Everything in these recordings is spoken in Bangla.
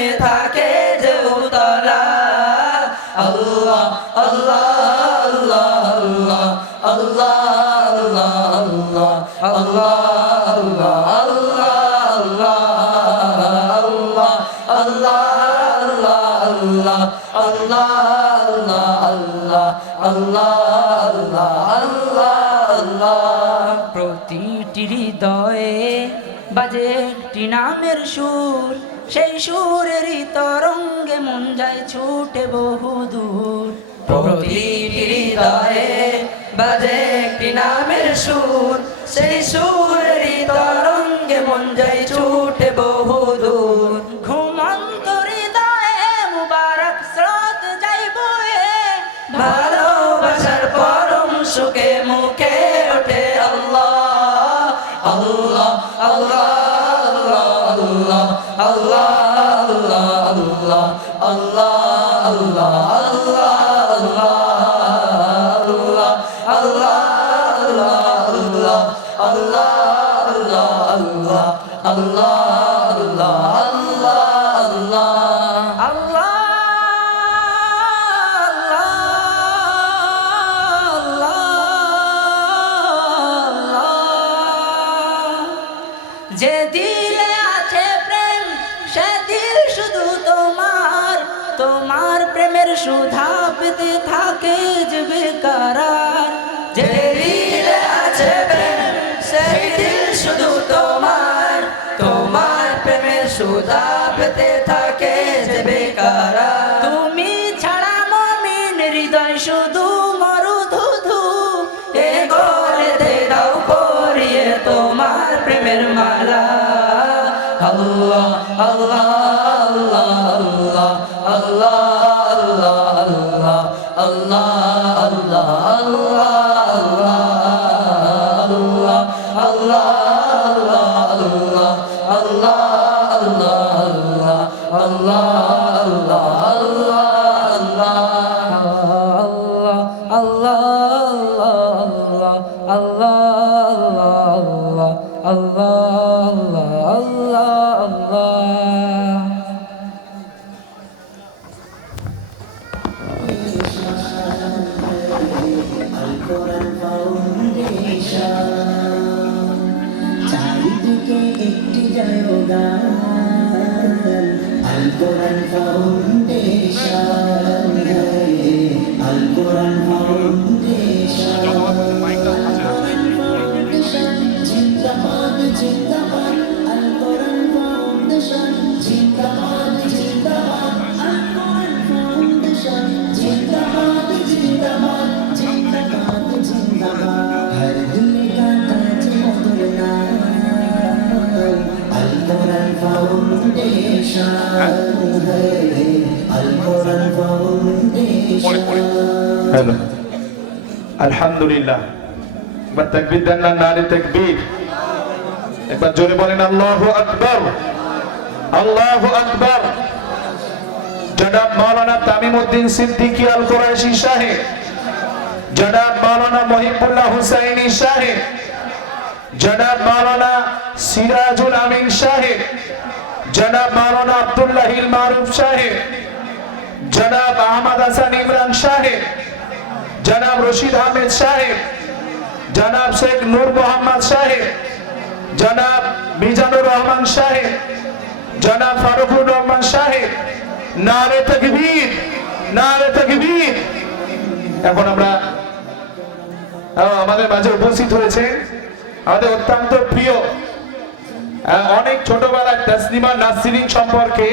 প্রেমে থাকে যে উতলা। আল্লাহ আল্লাহ আল্লাহ আল্লাহ আল্লাহ আল্লাহ আল্লাহ আল্লাহ আল্লাহ আল্লাহ আল্লাহ আল্লাহ আল্লাহ আল্লাহ আল্লাহ আল্লাহ আল্লাহ। প্রতিটি হৃদয়ে বাজে একটি নামের সুর, সেই সুরেরই তরঙ্গে মন যায় ছুটে বহুদূর। প্রতিটি হৃদয়ে বাজে একটি নামের সুর, সেই সুরেরই তরঙ্গে মন যায় ছুটে বহুদূর। ঘুমন্ত হৃদয়ে মুবারক স্রোত যাই বয়ে, ভালোবাসার পরম সুখে মুখে ওঠে আল্লাহ আল্লাহ আল্লাহ আল্লাহ আল্লাহ আল্লাহ আল্লাহ আল্লাহ আল্লাহ আল্লাহ আল্লাহ আল্লাহ আল্লাহ আল্লাহ যে দিলে আছে প্রেম সে দিল শুধু তোমার, তোমার প্রেমের সুধা পেতে থাকে যে বেকরার। যে দিলে আছে প্রেম সে দিল শুধু তোমার, তোমার প্রেমের সুধা পেতে থাকে যে বেকরার। তুমি ছাড়া মুমিন হৃদয় শুধু মরুধুধু, এ গলে দাও পরিয়ে তোমার প্রেমের মালা। আল্লাহ আল্লাহ আল্লাহ আল্লাহ আল্লাহ আল্লাহ আল্লাহ আল্লাহ আল্লাহ আল্লাহ আল্লাহ আল্লাহ আল্লাহ চারিদিকে একটি জয়গান, আল কোরআন ফাউন্ডেশন, আল কোরআন ফাউন্ডেশন, জিন্দাবাদ জিন্দাবাদ, আল কোরআন ফাউন্ডেশন জিন্দাবাদ জিন্দাবাদ, আল কোরআন ফাউন্ডেশন জিন্দাবাদ জিন্দাবাদ জিন্দাবাদ জিন্দাবাদ। হর দিল का ताज मोहल्ला, अल कुरान फाउंडेशन है, अल कुरान फाउंडेशन। हेलो अल्हम्दुलिल्लाह। एक बार तकबीर देना, नारे तकबीर। एक बार जोरे बोलें अल्लाहु अकबर अल्लाहु अकबर। जनाब मौलाना तामीमुद्दीन सिद्दीकी अल कुरैशी साहेब, जनाब मौलाना मुहिबुल्लाह हुसैनी साहेब, जनाब मौलाना सिराजुल अमीन साहेब, जनाब मौलाना अब्दुल्लाहिल मारूफ साहेब, जनाब अहमद हसन इमरान साहेब, जनाब रशीद अहमद साहेब, जनाब शेख नूर मोहम्मद साहेब, जनाब मिजानुर रहमान साहेब, जनाब फारूकुर रहमान साहेब। नारे तकबीर नारे तकबीर। এখন আমরা আমাদের মাঝে উপস্থিত হয়েছে আমাদের অত্যন্ত প্রিয়, অনেক ছোটবেলায় তাসলিমা নাসরিন সম্পর্কে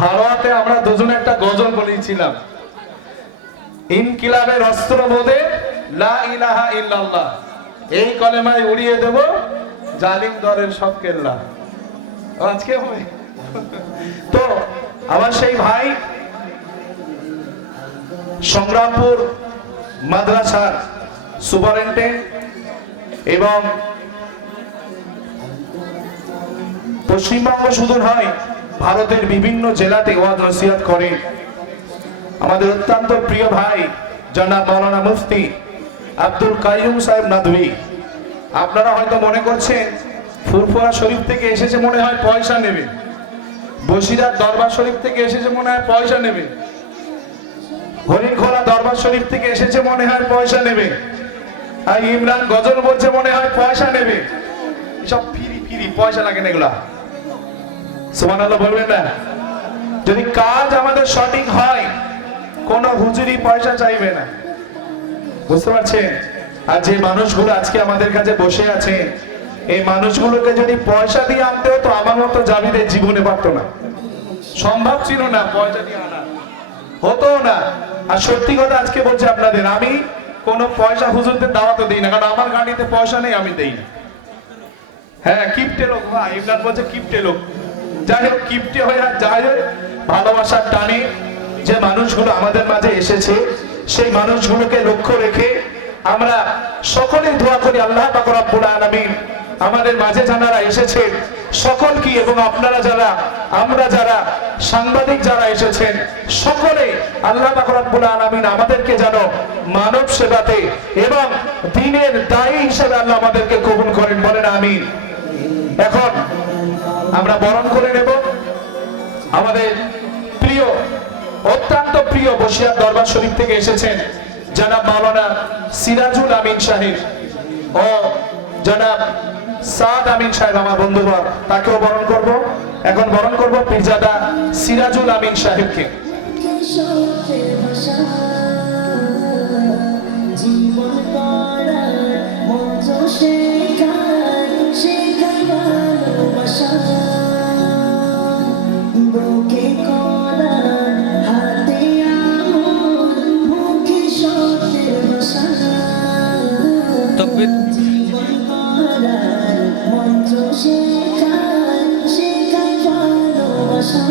হাওয়াতে আমরা দুজন একটা গজল বলেছিলাম। ইনকিলাবের অস্ত্র বোধে লা ইলাহা ইল্লাল্লাহ, এই কলেমায় উড়িয়ে দেব জালিম দরের সব কেল্লা। আজকে হয় তো আমার সেই ভাই সংগ্রামপুর মাদ্রাসার সুপারিনটেন্ডেন্ট এবং পশ্চিমবঙ্গ শুধু নয় ভারতের বিভিন্ন জেলাতে ওয়াজ নসিহত করে আমাদের অত্যন্ত প্রিয় ভাই জনাব মাওলানা মুফতি আব্দুল কাইয়ুম সাহেব নাদভী। আপনারা হয়তো মনে করছেন ফুরফুরা শরীফ থেকে এসেছে, মনে হয় পয়সা নেবে। বসিরহাট দরবার শরীফ থেকে এসেছে মনে হয় পয়সা নেবে, হরিণখোলা দরবার শরীফ থেকে এসেছে মনে হয় পয়সা নেবে, আর ইমরান গজল বলছে মনে হয় পয়সা নেবে। সব ফিরি ফিরি, পয়সা লাগে না এগুলা। সুবহানাল্লাহ বলবেন না? যদি কাজ আমাদের সঠিক হয় কোন হুজুরি পয়সা চাইবে না, বুঝতে পারছেন? আর যে মানুষগুলো আজকে আমাদের কাছে বসে আছে, এই মানুষগুলোকে যদি পয়সা দিয়ে আনতে হতো, আমার মতো জাবিদের জীবনে পারতো না, সম্ভব ছিল না, পয়সা দিয়ে আনা হতো না। আর সত্যি কথা আজকে বলছি আপনাদের, আমি কোনো পয়সা হুজুরদের দাওয়াতে দিই না, কারণ আমার গাড়িতে পয়সা নেই, আমি দেই না। হ্যাঁ, কিপটে লোক ভাই, ইমরান বলছে কিপটে লোক। যাই হোক, কিপটে হয়ে আর যাই হোক, ভালোবাসার টানে যে মানুষগুলো আমাদের মাঝে এসেছে, সেই মানুষগুলোকে লক্ষ্য রেখে আমরা সকলেই দোয়া করি আল্লাহ পাক রব্বুল আলামিন আমাদের মাঝে যারা এসেছেন সকলকে, এবং আপনারা যারা, আমরা যারা, সাংবাদিক যারা এসেছেন সকলে, আল্লাহ পাক রব্বুল আলামিন আমাদেরকে যেন মানব সেবাতে এবং দ্বীনের দায়ী হিসেবে আল্লাহ আমাদেরকে কবুল করেন, বলেন আমিন। এখন আমরা বরণ করে নেব আমাদের প্রিয়, অত্যন্ত প্রিয় বসিরহাট দরবার শরীফ থেকে এসেছেন জনাব মাওলানা সিরাজুল আমিন সাহেব ও জনাব সাদ আমিন সাহেব, আমার বন্ধুবর, তাকেও বরণ করব। এখন বরণ করব পীরজাদা সিরাজুল আমিন সাহেবকে। জীবন করার মঞ্চ শেখার, শেখার ভালোবাসা, বুকে করার হাতে আঙুল, মুখে সত্যের ভাষা। জীবন করার মঞ্চ শেখার, শেখার ভালোবাসা।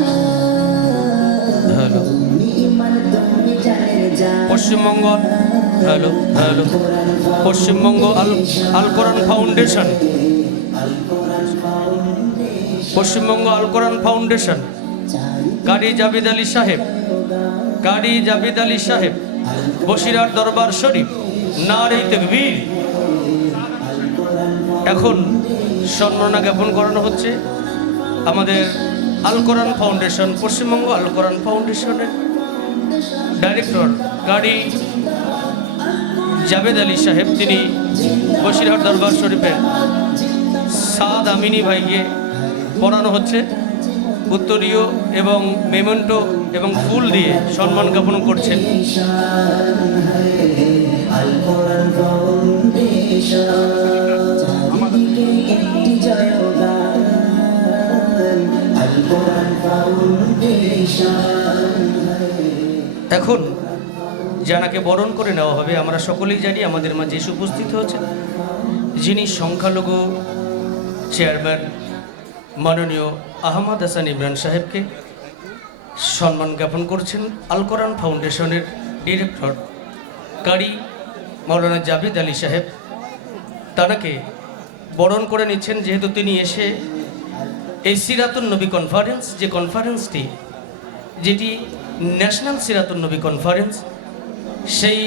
তুমি ইমান, তুমি জানের জান। পশ্চিমবঙ্গ পশ্চিমবঙ্গ আল কোরআন ফাউন্ডেশন, পশ্চিমবঙ্গ আল কোরআন ফাউন্ডেশন, কারি জাবিদ আলী সাহেব, কারি জাবিদ আলী সাহেব, বসিরহাট দরবার শরীফ, নারে তাকবীর। এখন সম্মাননা জ্ঞাপন করানো হচ্ছে আমাদের আল কোরআন ফাউন্ডেশন, পশ্চিমবঙ্গ আল কোরআন ফাউন্ডেশনের ডাইরেক্টর কারি জাবেদ আলী সাহেব, তিনি বসিরহাট দরবার শরীফের সাদ আমিনী ভাইকে পড়ানো হচ্ছে। উত্তরীয় এবং মেমেন্টো এবং ফুল দিয়ে সম্মান জ্ঞাপন করছেন। আল কোরআন ফাউন্ডেশন, চারিদিকে একটি জয়গান, আল কোরআন ফাউন্ডেশন। এখন যাকে বরণ করে নেওয়া হবে, আমরা সকলেই জানি আমাদের মাঝে এসে উপস্থিত হয়েছে যিনি সংখ্যালঘু চেয়ারম্যান মাননীয় আহমদ হাসান ইমরান সাহেবকে সম্মান জ্ঞাপন করছেন। আল কোরআন ফাউন্ডেশনের ডিরেক্টর কারি মাওলানা জাবিদ আলী সাহেব তাকে বরণ করে নিচ্ছেন, যেহেতু তিনি এসে এই সিরাতুন নবী কনফারেন্স, যে কনফারেন্সটি যেটি ন্যাশনাল সিরাতুন নবী কনফারেন্স, সেই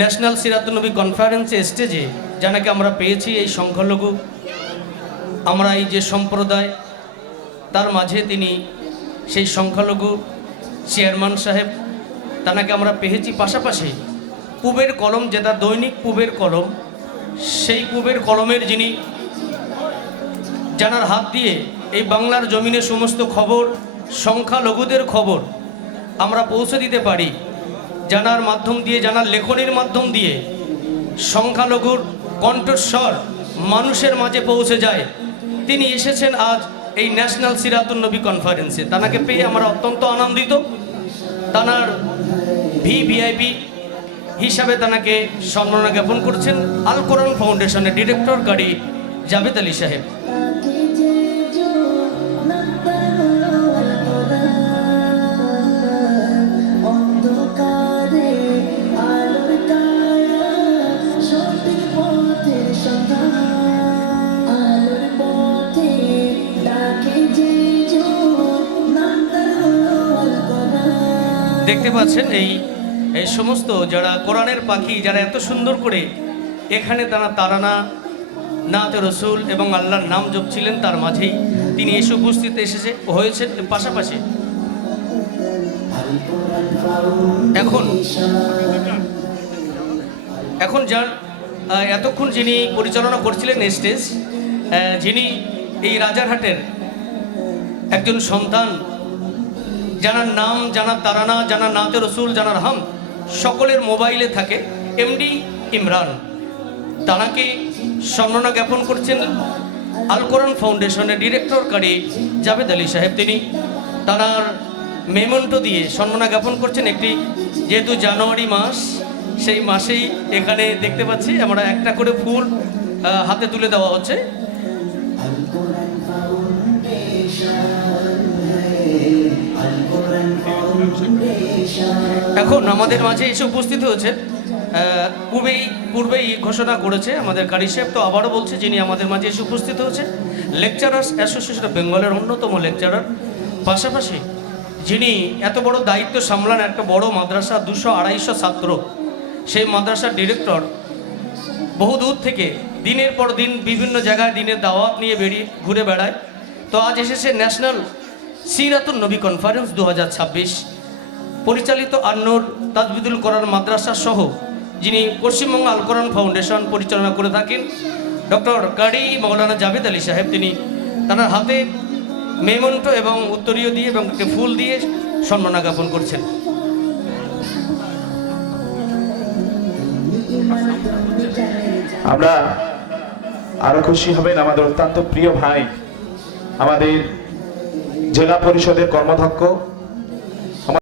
ন্যাশনাল সিরাতুন নবী কনফারেন্সে স্টেজে যাকে আমরা পেয়েছি, এই সংখ্যালঘু আমরা এই যে সম্প্রদায়, তার মাঝে তিনি সেই সংখ্যালঘু চেয়ারম্যান সাহেব, তাকে আমরা পেয়েছি। পাশাপাশি পূবের কলম, যেটা দৈনিক পূবের কলম, সেই পূবের কলমের যিনি, জানার হাত দিয়ে এই বাংলার জমিনে সমস্ত খবর, সংখ্যালঘুদের খবর আমরা পৌঁছে দিতে পারি, জানার মাধ্যম দিয়ে, জানার লেখনের মাধ্যম দিয়ে সংখ্যালঘুর কণ্ঠস্বর মানুষের মাঝে পৌঁছে যায়। তিনি এসেছেন আজ এই ন্যাশনাল সিরাতুন নবী কনফারেন্সে। তাকে পেয়ে আমরা অত্যন্ত আনন্দিত। তানার ভিভিআইপি হিসাবে তাকে সম্মাননা জ্ঞাপন করছেন আল কোরআন ফাউন্ডেশনের ডিরেক্টর কারি জাবেদ আলী সাহেব। দেখতে পাচ্ছেন এই সমস্ত যারা কোরআনের পাখি, যারা এত সুন্দর করে এখানে তারা তারানা, নাতে রসুল এবং আল্লাহর নাম জপছিলেন, তার মাঝেই তিনি এসে উপস্থিত হয়েছেন। পাশাপাশি এখন যার এতক্ষণ যিনি পরিচালনা করছিলেন স্টেজ, যিনি এই রাজারহাটের একজন সন্তান, যার নাম, জানার তারানা, জানার নাতে রসুল, জানার হাম সকলের মোবাইলে থাকে, এমডি ইমরান, তাঁকে সম্মাননা জ্ঞাপন করছেন আল কোরআন ফাউন্ডেশনের ডিরেক্টর কারি জাভেদ আলী সাহেব। তিনি তার মেমন্টো দিয়ে সম্মাননা জ্ঞাপন করছেন। একটি যেহেতু জানুয়ারি মাস, সেই মাসেই এখানে দেখতে পাচ্ছি আমরা একটা করে ফুল হাতে তুলে দেওয়া হচ্ছে। এখন আমাদের মাঝে এসে উপস্থিত হয়েছে, পূর্বেই ঘোষণা করেছে আমাদের কারি সাহেব, তো আবারও বলছে, যিনি আমাদের মাঝে এসে উপস্থিত হয়েছে লেকচারার্স অ্যাসোসিয়েশন অফ বেঙ্গলের অন্যতম লেকচারার, পাশাপাশি যিনি এত বড় দায়িত্ব সামলান, একটা বড় মাদ্রাসা, 200-250 ছাত্র, সেই মাদ্রাসার ডিরেক্টর, বহু দূর থেকে দিনের পর দিন বিভিন্ন জায়গায় দিনের দাওয়াত নিয়ে ঘুরে বেড়ায়। তো আজ এসেছে ন্যাশনাল সিরাতুন নবী কনফারেন্স 2026 পরিচালিত আন্নুর তাজবিদুল কোরআন মাদ্রাসা সহ, যিনি পশ্চিমবঙ্গ আল কোরআন ফাউন্ডেশন পরিচালনা করে থাকেন, ডক্টর কারি মৌলানা জাভেদ আলী সাহেব। তিনি তার হাতে মেমন্টো এবং উত্তরীয় দিয়ে এবং একটি ফুল দিয়ে সম্মাননা জ্ঞাপন করছেন। আমরা আরো খুশি হবেন আমাদের অত্যন্ত প্রিয় ভাই, আমাদের জেলা পরিষদের কর্মাধ্যক্ষ